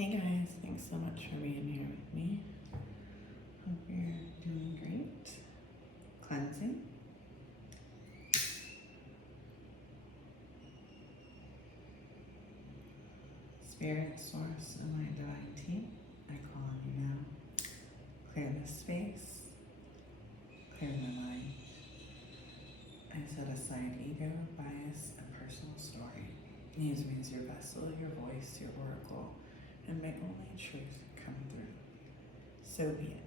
Hey guys, thanks so much for being here with me. Hope you're doing great. Cleansing. Spirit, source, and my divine team, I call on you now. Clear this space. Clear my mind. I set aside ego, bias, and personal story. Use me as your vessel, your voice, your oracle, and may only truth come through. So be it.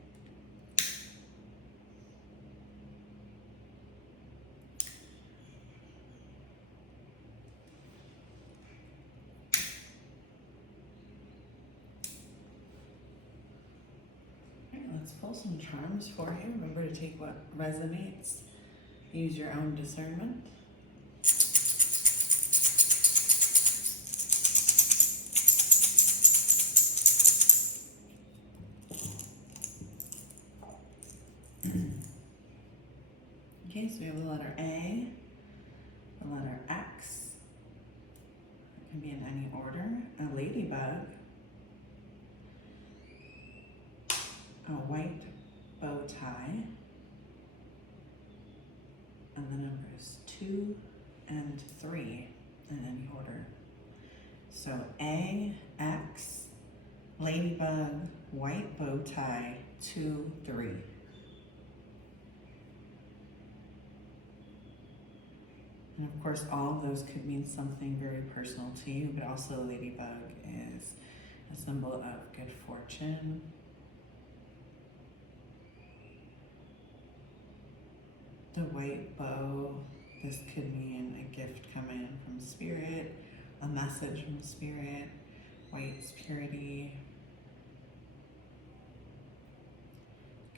Alright, let's pull some charms for you. Remember to take what resonates. Use your own discernment. Okay, so we have the letter A, the letter X. It can be in any order. A ladybug, a white bow tie, and the numbers 2 and 3 in any order. So A, X, ladybug, white bow tie, 2, 3. And of course, all of those could mean something very personal to you, but also ladybug is a symbol of good fortune. The white bow, this could mean a gift coming from spirit, a message from spirit. White's purity.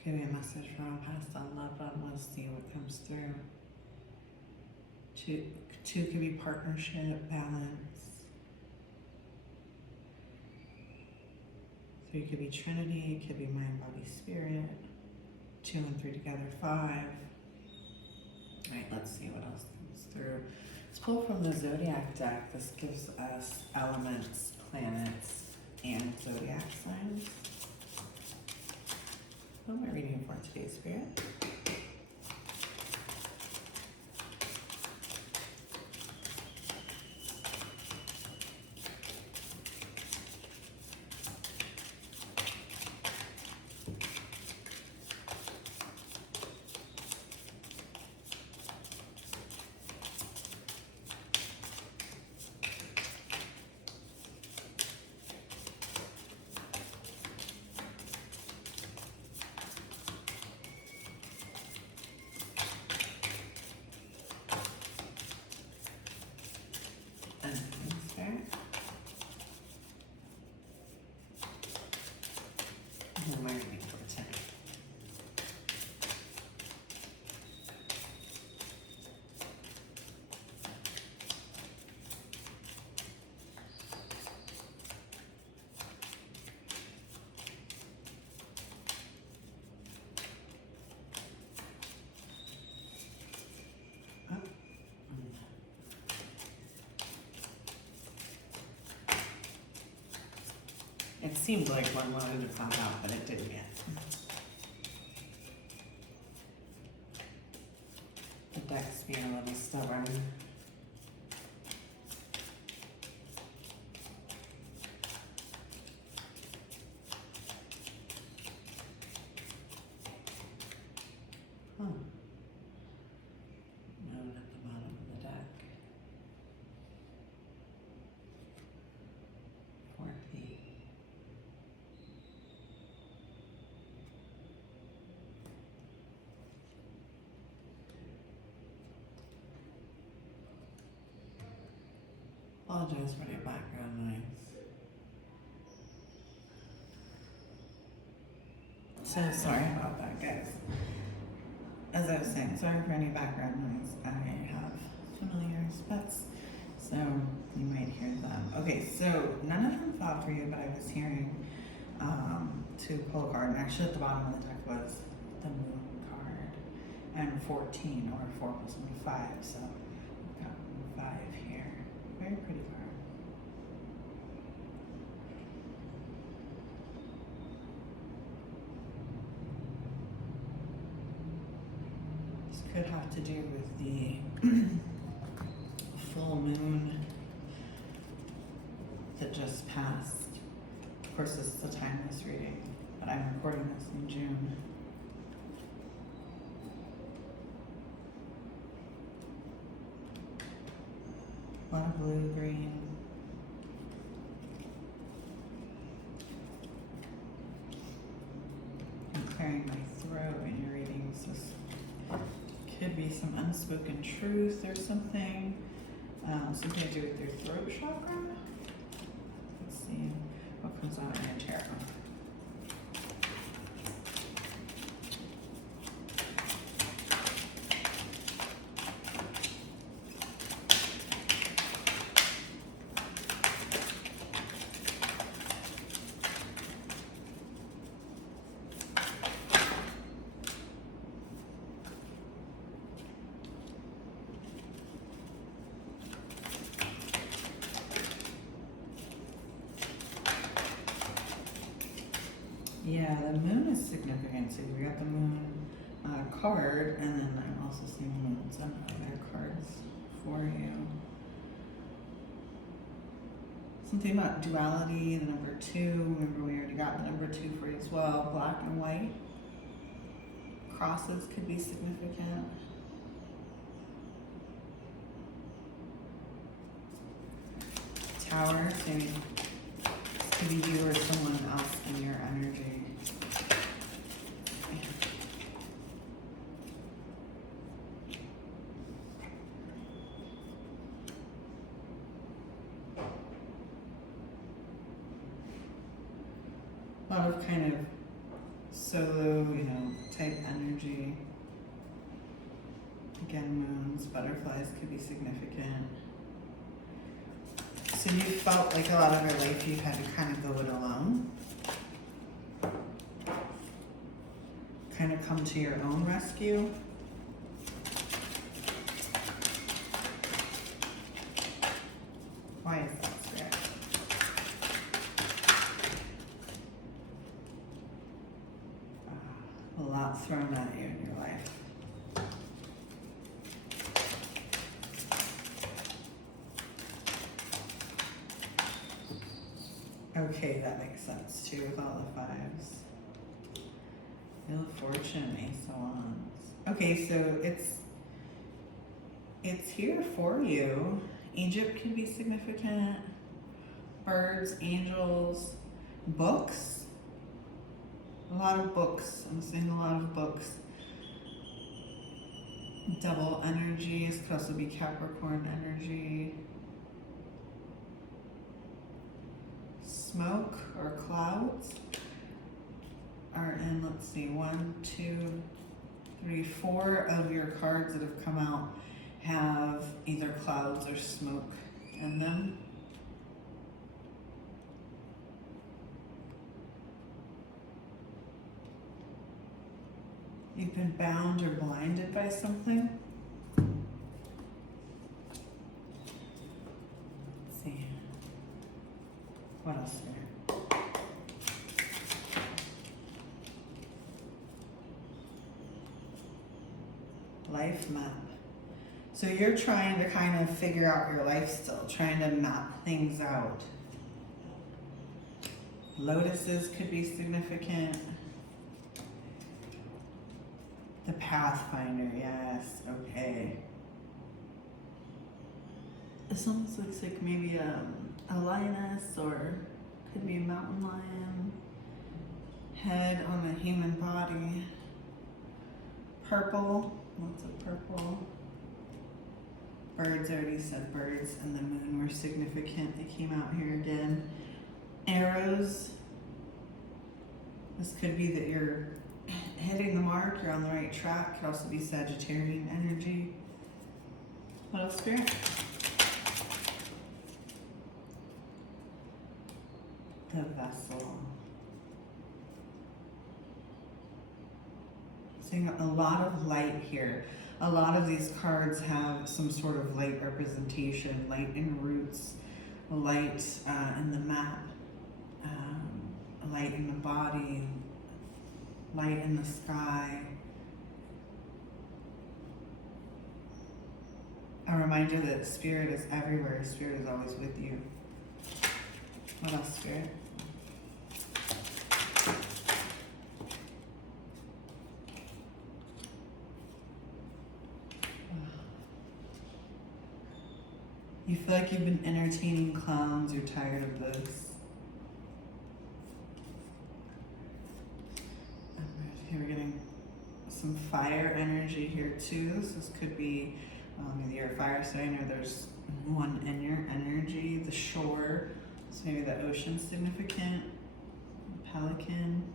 Could be a message from a past unloved one. We'll see what comes through. Two could be partnership, balance. 3 could be Trinity, it could be mind, body, spirit. 2 and 3 together, 5. All right, let's see what else comes through. Let's pull from the Zodiac deck. This gives us elements, planets, and zodiac signs. What am I reading for today, Spirit? What am I reading for today? It seemed like one wanted to pop out, but it didn't yet. The deck's being a little stubborn. Huh. Note at the bottom of the deck. 4 feet. Apologize for any background noise. So sorry about that, guys. As I was saying, sorry for any background noise. I have familiar pets, so you might hear them. Okay, so none of them fought for you, but I was hearing to pull a card, and actually at the bottom of the deck was the Moon card, and 14, or 4 plus 1, 5, so we've got 5 here. Very pretty card. Could have to do with the full moon that just passed. Of course, this is a timeless reading, but I'm recording this in June. A lot of blue, green. I'm clearing my throat in your readings. This could be some unspoken truth or something. Something to do with your throat chakra. Let's see what comes out in your tarot. Yeah, the moon is significant. So we got the moon card, and then I'm also seeing moons on other cards for you. Something about duality, the number 2. Remember, we already got the number 2 for you as well. Black and white. Crosses could be significant. Tower, so this could be you or someone else in your energy. A lot of kind of solo, type energy. Again, moons, butterflies could be significant. So you felt like a lot of your life you had to kind of go it alone. Kind of come to your own rescue. Why is that, Spirit? A lot thrown at you in your life. Okay, that makes sense too with all the 5s. Wheel of Fortune, Ace of Wands. Okay, so it's here for you. Egypt can be significant. Birds, angels, books. A lot of books. I'm seeing a lot of books. Double energy. This could also be Capricorn energy. Smoke or clouds are in, let's see, 1, 2, 3, 4 of your cards that have come out have either clouds or smoke in them. You've been bound or blinded by something. Let's see. What else here? Life map. So you're trying to kind of figure out your life still, trying to map things out. Lotuses could be significant. The Pathfinder, yes, okay. This almost looks like maybe a lioness, or could be a mountain lion. Head on a human body. Purple, lots of purple. Birds, already said birds, and the moon were significant. They came out here again. Arrows. This could be that you're hitting the mark, you're on the right track. Could also be Sagittarian energy. What else, Spirit? The Vessel. Seeing a lot of light here. A lot of these cards have some sort of light representation, light in roots, light in the map, light in the body, light in the sky. A reminder that Spirit is everywhere. Spirit is always with you. What else, Spirit? You feel like you've been entertaining clowns. You're tired of this. Okay, we're getting some fire energy here too. So this could be either your fire sign or there's one in your energy. The shore. So maybe the ocean significant. Pelican.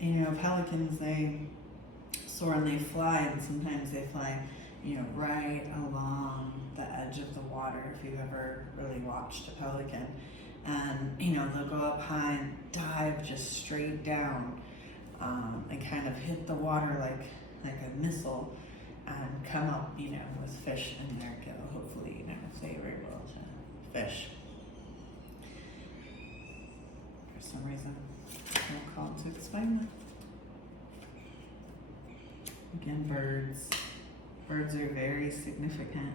And, you know, pelicans, they soar and they fly, and sometimes they fly, you know, right along the edge of the water, if you've ever really watched a pelican. And, you know, they'll go up high and dive just straight down and kind of hit the water like a missile and come up, you know, with fish in their gill, hopefully, you know, if they were able to fish. For some reason, I'm called to explain that. Again, birds. Birds are very significant.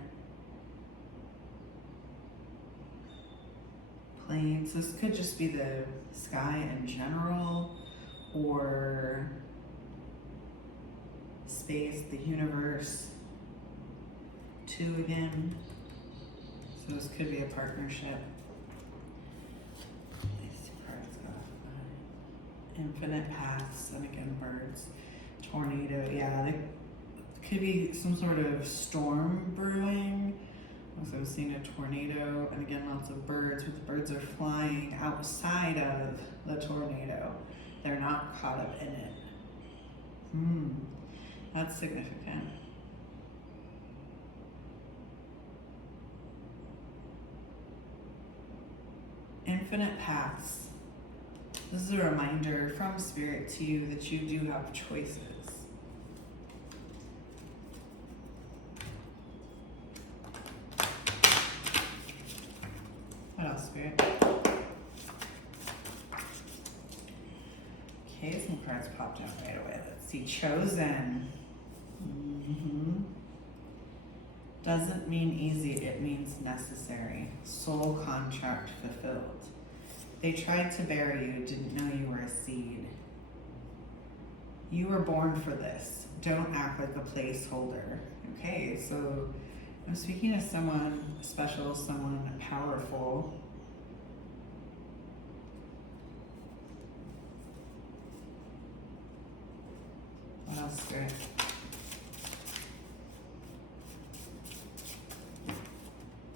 Planes. This could just be the sky in general, or space, the universe. 2 again. So this could be a partnership. These 2 cards got infinite paths, and again, birds. Tornado, yeah, there could be some sort of storm brewing. Also seeing a tornado, and again, lots of birds, but the birds are flying outside of the tornado. They're not caught up in it. That's significant. Infinite paths. This is a reminder from Spirit to you that you do have choices. What else, Spirit? Okay, some cards popped out right away. Let's see. Chosen. Doesn't mean easy, it means necessary. Soul contract fulfilled. They tried to bury you, didn't know you were a seed. You were born for this. Don't act like a placeholder. Okay, so I'm speaking to someone special, someone powerful. What else, Spirit?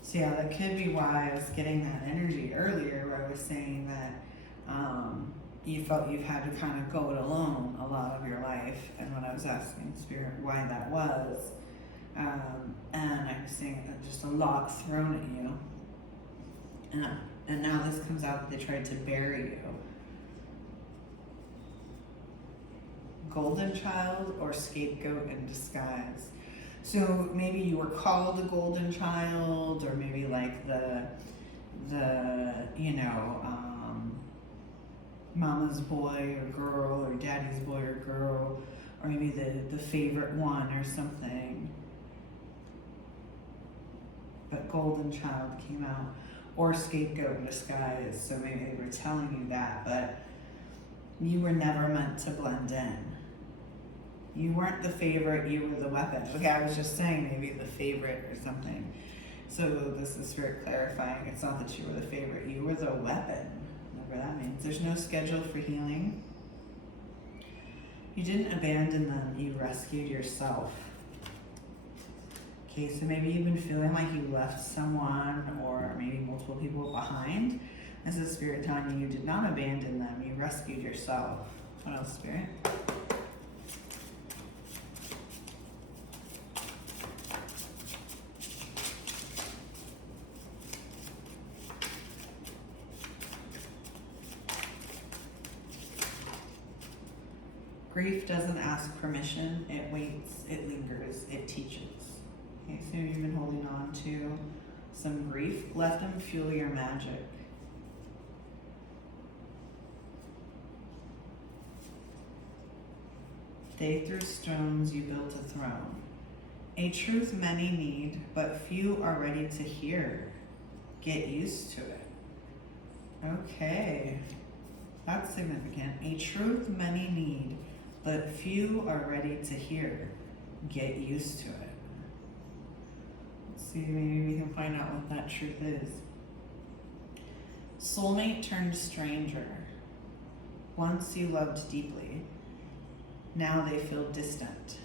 So yeah, that could be why I was getting that energy earlier, where I was saying that you felt you've had to kind of go it alone a lot of your life, and when I was asking Spirit why that was, and I was saying that just a lot thrown at you, and now this comes out that they tried to bury you. Golden child or scapegoat in disguise. So maybe you were called a golden child, or maybe like the you know, mama's boy or girl, or daddy's boy or girl, or maybe the favorite one or something. But golden child came out, or scapegoat in disguise. So maybe they were telling you that, but you were never meant to blend in. You weren't the favorite, you were the weapon. Okay, I was just saying maybe the favorite or something. So this is Spirit clarifying. It's not that you were the favorite, you were the weapon. Whatever that means. There's no schedule for healing. You didn't abandon them, you rescued yourself. Okay, so maybe you've been feeling like you left someone or maybe multiple people behind. This is Spirit telling you did not abandon them, you rescued yourself. What else, Spirit? Grief doesn't ask permission, it waits, it lingers, it teaches. Okay, so you've been holding on to some grief. Let them fuel your magic. They threw stones, you built a throne. A truth many need, but few are ready to hear. Get used to it. Okay, that's significant. A truth many need, but few are ready to hear. Get used to it. Let's see, maybe we can find out what that truth is. Soulmate turned stranger. Once you loved deeply. Now they feel distant.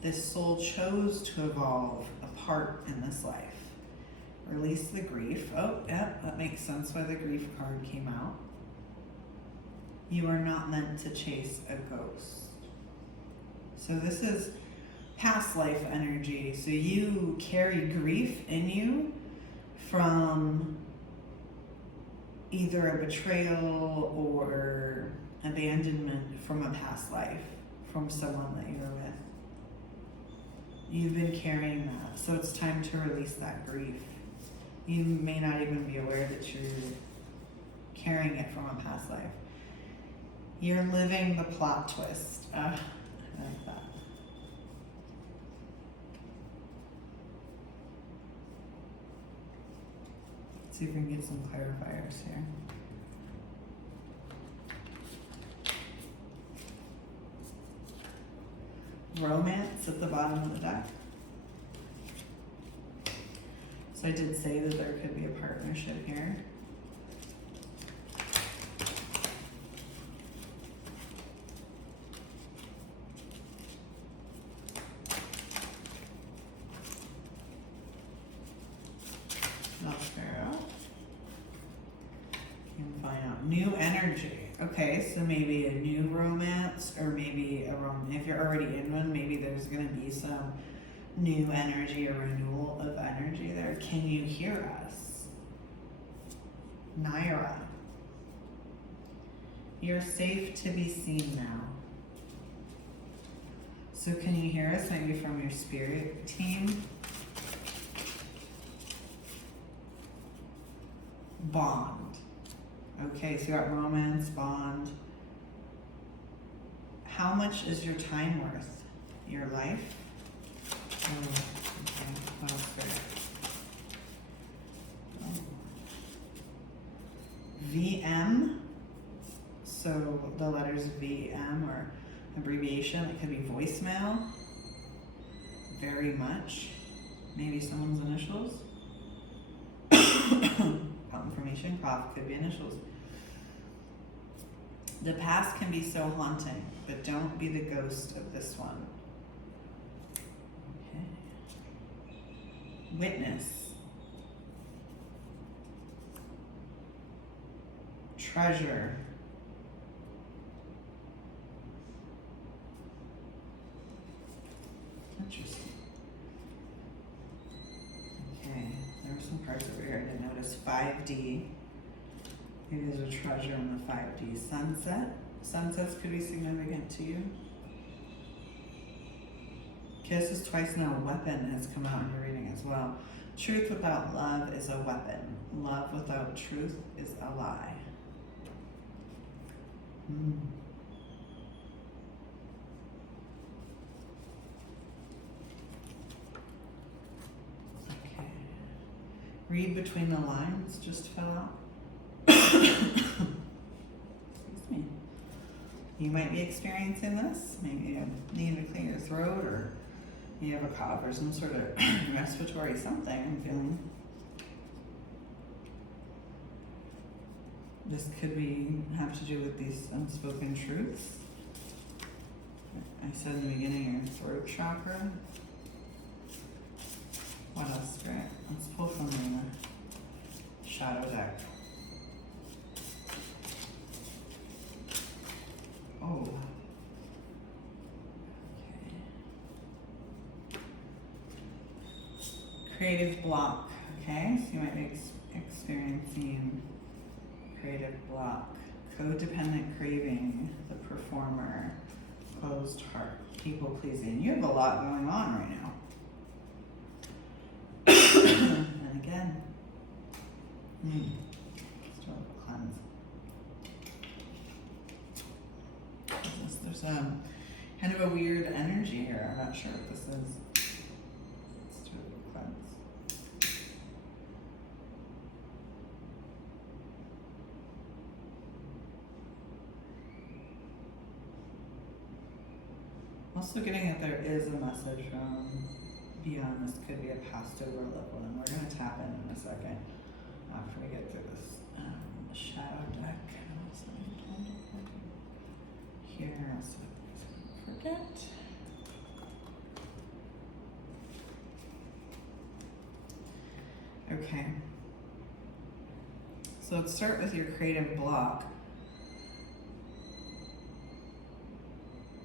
This soul chose to evolve apart in this life. Release the grief. Oh, yeah, that makes sense why the grief card came out. You are not meant to chase a ghost. So this is past life energy. So you carry grief in you from either a betrayal or abandonment from a past life, from someone that you were with. You've been carrying that, so it's time to release that grief. You may not even be aware that you're carrying it from a past life. You're living the plot twist. I like that. Let's see if we can get some clarifiers here. Romance at the bottom of the deck. So I did say that there could be a partnership here. Sparrow. You can find out new energy. Okay, so maybe a new romance, or maybe if you're already in one, maybe there's going to be some new energy or renewal of energy there. Can you hear us? Naira. You're safe to be seen now. So can you hear us maybe from your spirit team? Bond. Okay, so you got romance, bond. How much is your time worth? Your life? Oh, okay. What else there? Oh. VM. So the letters VM or abbreviation, it could be voicemail. Very much. Maybe someone's initials. Confirmation, cough, could be initials. The past can be so haunting, but don't be the ghost of this one. Okay. Witness. Treasure. Interesting. Okay, there were some cards over here I didn't notice. 5D. Maybe there's a treasure in the 5D. Sunset. Sunsets could be significant to you. Kisses twice now. Weapon has come out in your reading as well. Truth without love is a weapon. Love without truth is a lie. Okay. Read between the lines just fell out. Excuse me. You might be experiencing this. Maybe you need to clear your throat, or you have a cough or some sort of respiratory something. I'm feeling. This could have to do with these unspoken truths. I said in the beginning, your throat chakra. What else, Spirit? Let's pull from the shadow deck. Oh. Okay. Creative block. Okay, so you might be experiencing creative block. Codependent craving, the performer, closed heart, people pleasing. You have a lot going on right now. again. Let's do a little cleanse. There's kind of a weird energy here. I'm not sure what this is. Let's do a little cleanse. Also getting that there is a message from beyond. This could be a passed over loved one. We're going to tap in a second after we get through this shadow deck. Here, so forget. Okay. So let's start with your creative block.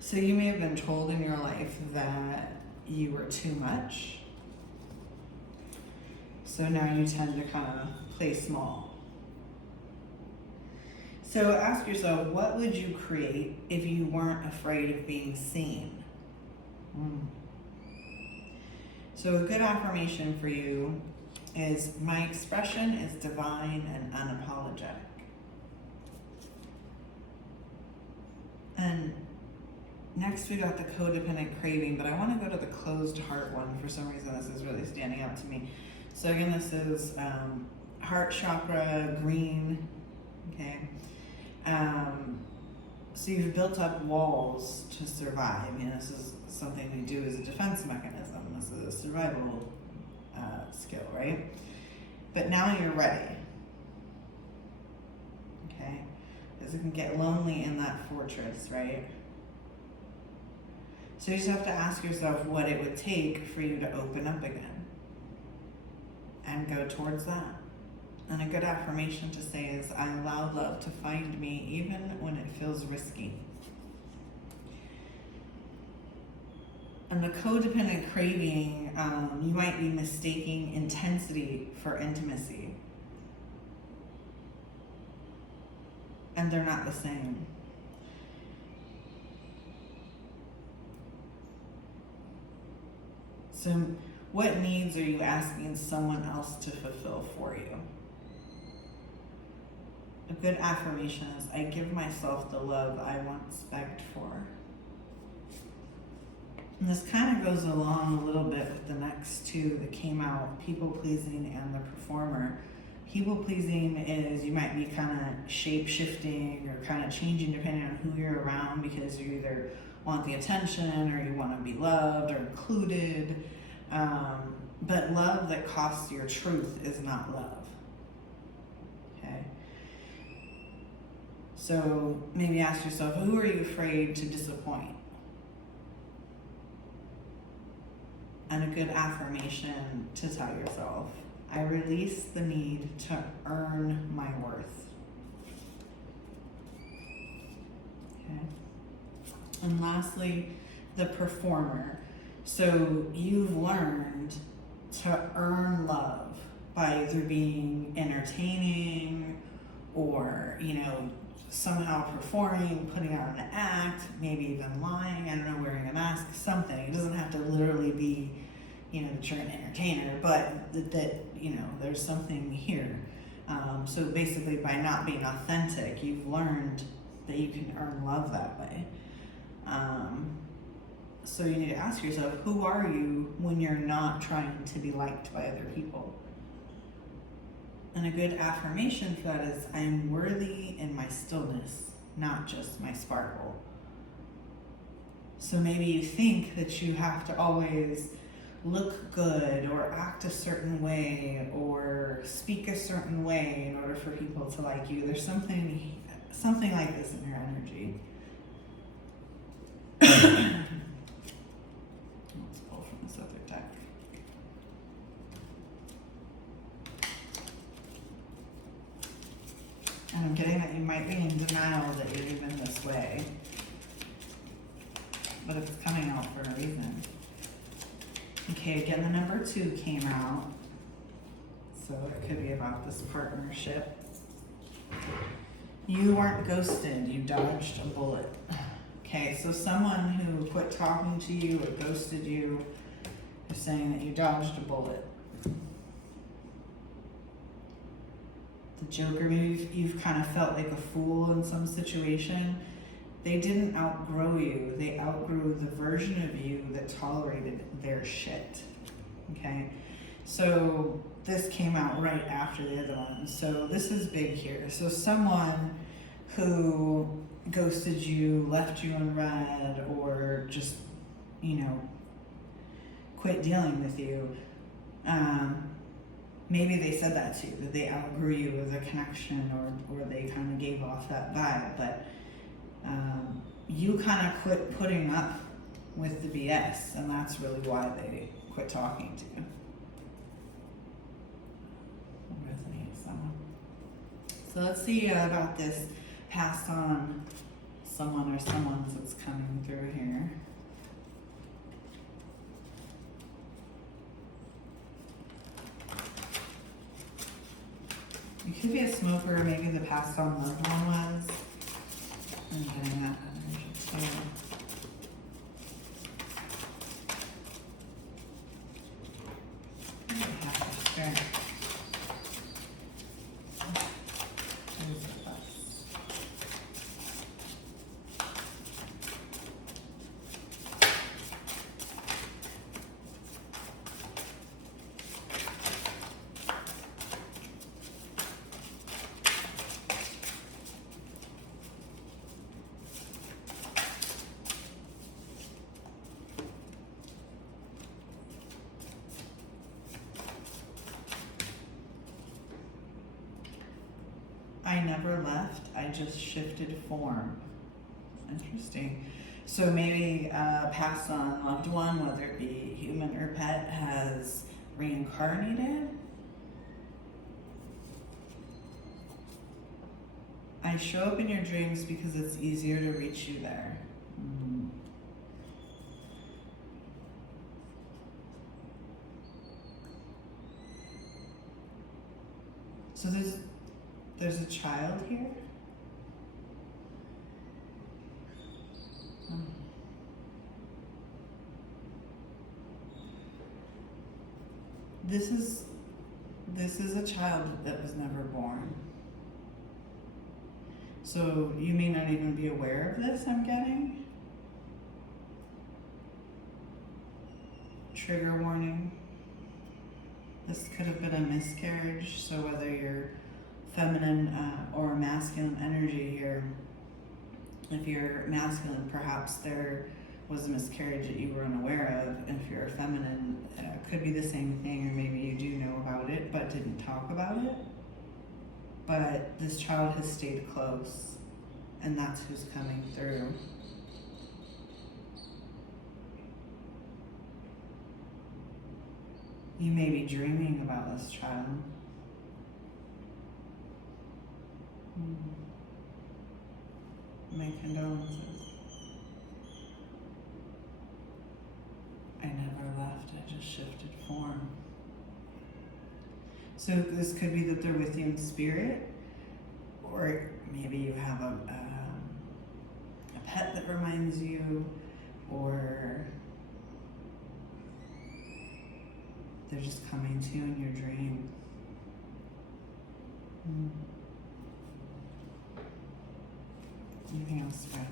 So you may have been told in your life that you were too much. So now you tend to kind of play small. So ask yourself, what would you create if you weren't afraid of being seen? So a good affirmation for you is, my expression is divine and unapologetic. And next we got the codependent craving, but I want to go to the closed heart one. For some reason this is really standing out to me. So again, this is heart chakra, green, okay? So you've built up walls to survive. You know, this is something we do as a defense mechanism. This is a survival skill, right? But now you're ready, okay? Because it can get lonely in that fortress, right? So you just have to ask yourself what it would take for you to open up again and go towards that. And a good affirmation to say is, I allow love to find me even when it feels risky. And the codependent craving, you might be mistaking intensity for intimacy. And they're not the same. So what needs are you asking someone else to fulfill for you? A good affirmation is, I give myself the love I once begged for. And this kind of goes along a little bit with the next two that came out, people pleasing and the performer. People pleasing is you might be kind of shape shifting or kind of changing depending on who you're around, because you either want the attention or you want to be loved or included. But love that costs your truth is not love. Okay? So maybe ask yourself, who are you afraid to disappoint? And a good affirmation to tell yourself, I release the need to earn my worth. Okay. And lastly, the performer. So you've learned to earn love by either being entertaining or, somehow performing, putting on an act, maybe even lying, I don't know, wearing a mask, something. It doesn't have to literally be, that you're an entertainer, but that there's something here. So basically by not being authentic, you've learned that you can earn love that way. So you need to ask yourself, who are you when you're not trying to be liked by other people? And a good affirmation for that is, I am worthy in my stillness, not just my sparkle. So maybe you think that you have to always look good or act a certain way or speak a certain way in order for people to like you. There's something like this in your energy. Let's pull from this other deck. And I'm getting that you might be in denial that you're even this way. But it's coming out for a reason. Okay, again, the number 2 came out. So it could be about this partnership. You weren't ghosted, you dodged a bullet. Okay, so someone who quit talking to you or ghosted you is saying that you dodged a bullet. the Joker. Maybe you've kind of felt like a fool in some situation. They didn't outgrow you. They outgrew the version of you that tolerated their shit. Okay? So this came out right after the other one. So this is big here. So someone who ghosted you, left you unread, or just, quit dealing with you. Maybe they said that too, that they outgrew you as a connection, or they kind of gave off that vibe, but you kind of quit putting up with the BS, and that's really why they quit talking to you. Resonates someone. So let's see about this passed on someone or someone's that's coming through here. You could be a smoker, maybe the passed on loved one was. I'm getting that energy too. I never left, I just shifted form. Interesting. So maybe passed on loved one, whether it be human or pet, has reincarnated. I show up in your dreams because it's easier to reach you there. Mm. So there's a child here. This is a child that was never born. So you may not even be aware of this, I'm getting. Trigger warning. This could have been a miscarriage, so whether you're feminine or masculine energy here, if you're masculine, perhaps there was a miscarriage that you were unaware of. And if you're feminine, it could be the same thing, or maybe you do know about it but didn't talk about it. But this child has stayed close, and that's who's coming through. You may be dreaming about this child. My condolences. I never left, I just shifted form. So this could be that they're with you in spirit, or maybe you have a pet that reminds you, or they're just coming to you in your dream. Anything else, Fred?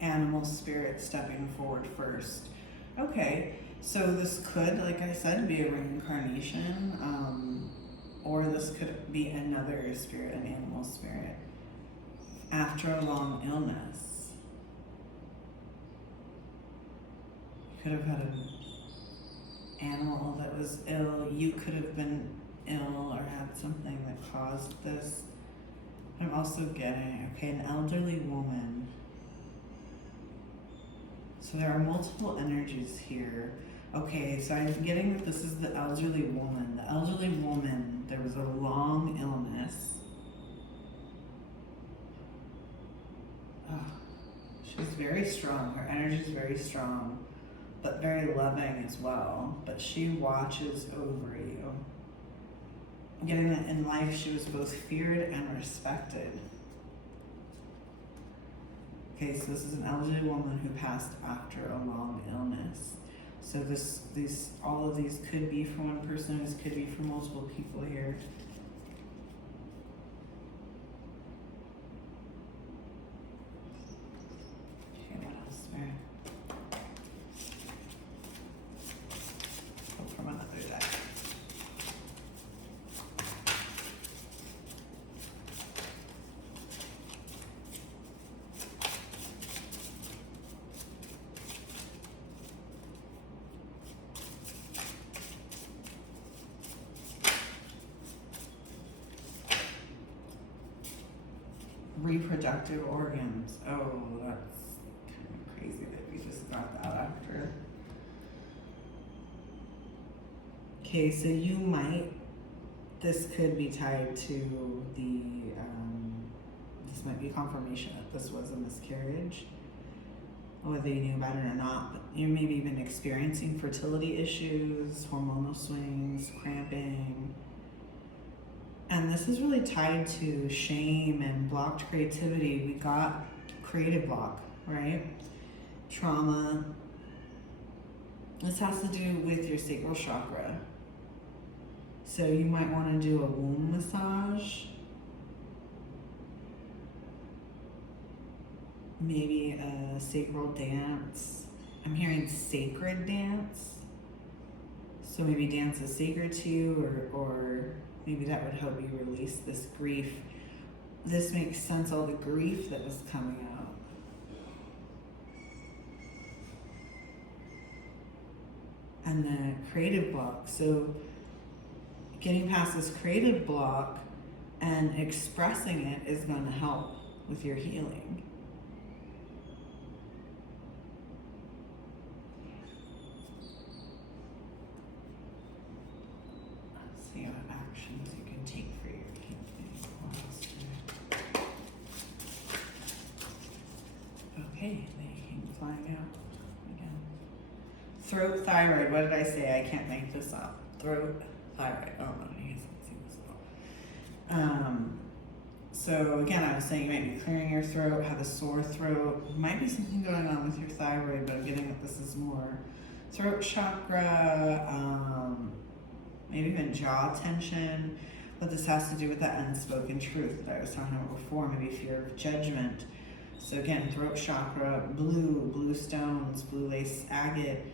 Animal spirit stepping forward first. Okay, so this could, like I said, be a reincarnation, or this could be another spirit, an animal spirit, after a long illness. You could have had an animal that was ill. You could have been ill or had something that caused this. I'm also getting, okay, an elderly woman. So there are multiple energies here. Okay, so I'm getting that this is the elderly woman. The elderly woman, there was a long illness. Oh, she's very strong. Her energy is very strong. but very loving as well. But she watches over you. Getting that in life, she was both feared and respected. Okay, so this is an elderly woman who passed after a long illness. So all of these could be for one person, this could be for multiple people here. Okay, what else, Spirit? Pull from another deck. Reproductive organs. Oh, that's kind of crazy that we just got that after. Okay, so this could be tied to this might be confirmation that this was a miscarriage, whether you knew about it or not, but you maybe even experiencing fertility issues, hormonal swings, cramping. And this is really tied to shame and blocked creativity. We got creative block, right? Trauma. This has to do with your sacral chakra. So you might want to do a womb massage. Maybe a sacral dance. I'm hearing sacred dance. So maybe dance is sacred to you, or maybe that would help you release this grief. This makes sense, all the grief that was coming out. And the creative block. So getting past this creative block and expressing it is going to help with your healing. Actions you can take for your healing. Okay, they came flying out again. Throat, thyroid. What did I say? I can't make this up. Throat, thyroid. Oh no, you guys can see this at all. So again, I was saying you might be clearing your throat, have a sore throat. Might be something going on with your thyroid, but I'm getting that this is more throat chakra. Maybe even jaw tension, but this has to do with that unspoken truth that I was talking about before, maybe fear of judgment. So again, throat chakra, blue stones, blue lace agate,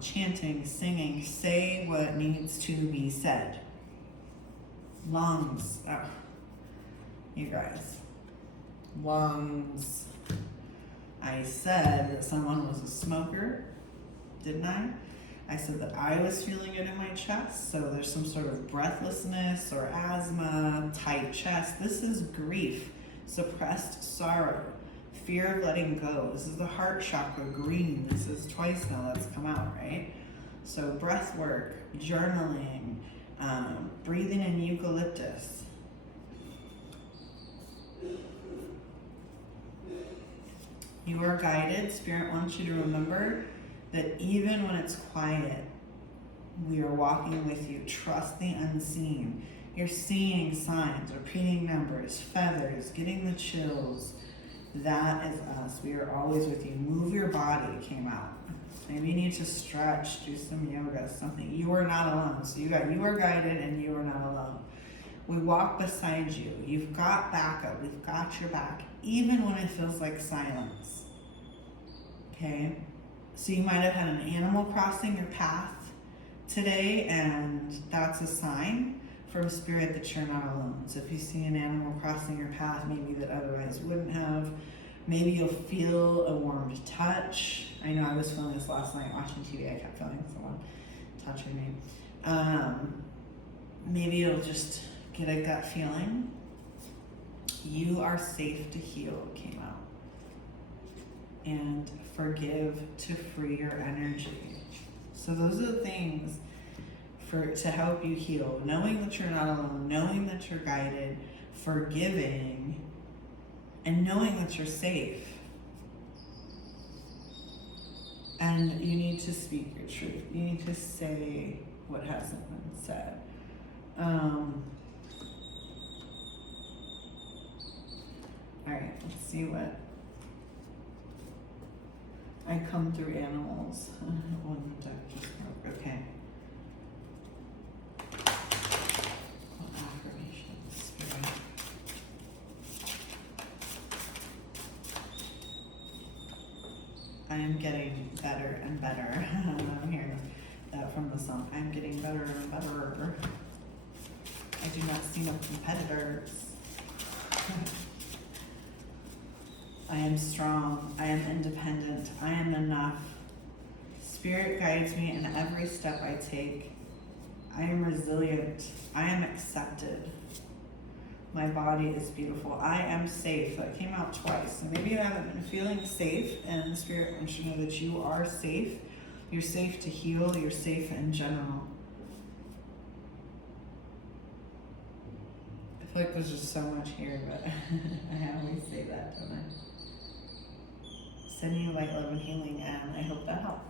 chanting, singing, say what needs to be said. Lungs, you guys, lungs. I said that someone was a smoker, didn't I? I said that I was feeling it in my chest, so there's some sort of breathlessness or asthma, tight chest. This is grief, suppressed sorrow, fear of letting go. This is the heart chakra, green. This is twice now that's come out, right? So breath work, journaling, breathing in eucalyptus. You are guided. Spirit wants you to remember that even when it's quiet, we are walking with you. Trust the unseen. You're seeing signs, repeating numbers, feathers, getting the chills. That is us. We are always with you. Move your body, came out. Maybe you need to stretch, do some yoga, something. You are not alone. So you are guided and you are not alone. We walk beside you. You've got backup. We've got your back, even when it feels like silence. Okay? So you might have had an animal crossing your path today, and that's a sign from Spirit that you're not alone. So if you see an animal crossing your path, maybe that otherwise wouldn't have, maybe you'll feel a warm touch. I know I was feeling this last night watching TV. I kept feeling someone touching me. Maybe you'll just get a gut feeling. You are safe to heal, came out. And forgive to free your energy. So those are the things to help you heal. Knowing that you're not alone, knowing that you're guided, forgiving, and knowing that you're safe. And you need to speak your truth. You need to say what hasn't been said. Alright, let's see what. I come through animals. One deck just broke. Okay. What affirmations, Spirit? I am getting better and better. I'm hearing that from the song. I'm getting better and better. I do not see no competitors. I am strong. I am independent. I am enough. Spirit guides me in every step I take. I am resilient. I am accepted. My body is beautiful. I am safe. That came out twice. So maybe you haven't been feeling safe, and Spirit wants you to know that you are safe. You're safe to heal. You're safe in general. I feel like there's just so much here, but I always say that, don't I? Sending you light, love, and healing, and I hope that helped.